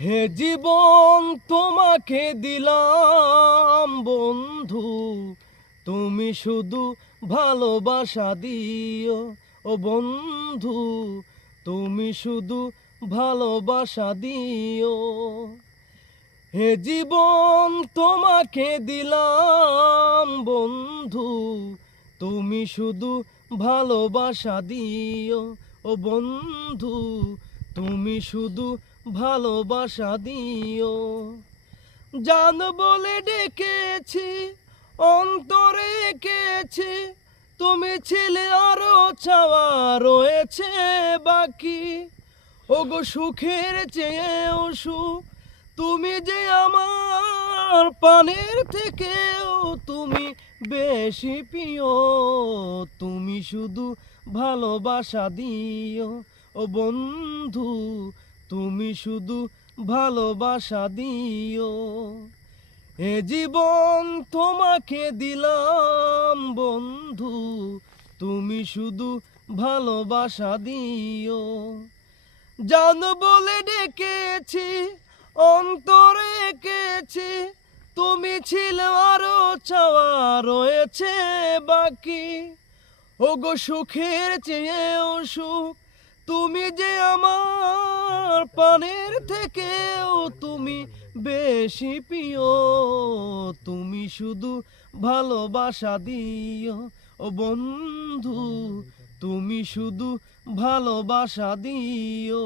হে জীবন তোমাকে দিলাম বন্ধু, তুমি শুধু ভালোবাসা দিও। ও বন্ধু, তুমি শুধু ভালোবাসা দিও। হে জীবন তোমাকে দিলাম বন্ধু, তুমি শুধু ভালোবাসা দিও। ও বন্ধু, তুমি শুধু ভালোবাসা দিও। জান বলে ডেকেছি, অন্তরে এঁকেছি, তুমি ছিলে আরো চাওয়া রয়েছে বাকি। ওগো সুখের চেয়েও সুখ, তুমি যে আমার প্রাণের থেকেও তুমি বেশি প্রিয়। তুমি শুধু ভালোবাসা দিও। ও বন্ধু, তুমি শুধু ভালোবাসা দিও। এ জীবন তোমাকে দিলাম বন্ধু, তুমি শুধু ভালোবাসা দিও। জান বলে ডেকেছি, অন্তরে এঁকেছি, তুমি ছিলে আরো চাওয়া রয়েছে বাকি। ওগো সুখের চেয়েও সুখ, তুমি যে আমার প্রাণের থেকেও তুমি বেশি প্রিয়। তুমি শুধু ভালোবাসা দিও। ও বন্ধু, তুমি শুধু ভালোবাসা দিও।